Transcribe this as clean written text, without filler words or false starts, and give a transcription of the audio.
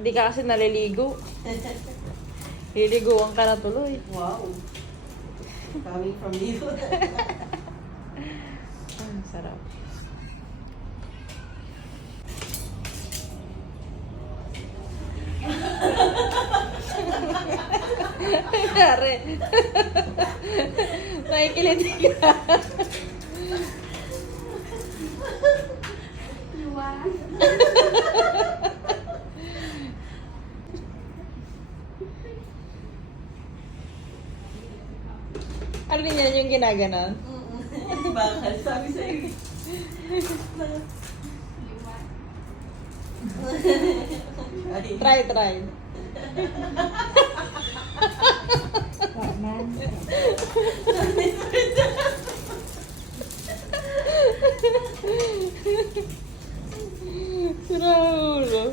Hindi ka kasi naliligo. Liliguan ka na tuloy. Wow. Coming from you. Sarap. Nangyari. Nakikiliti ka. Ano rin yan yung ginaganon? Bakal, sabi sa'yo. Try, try. Sira ulo.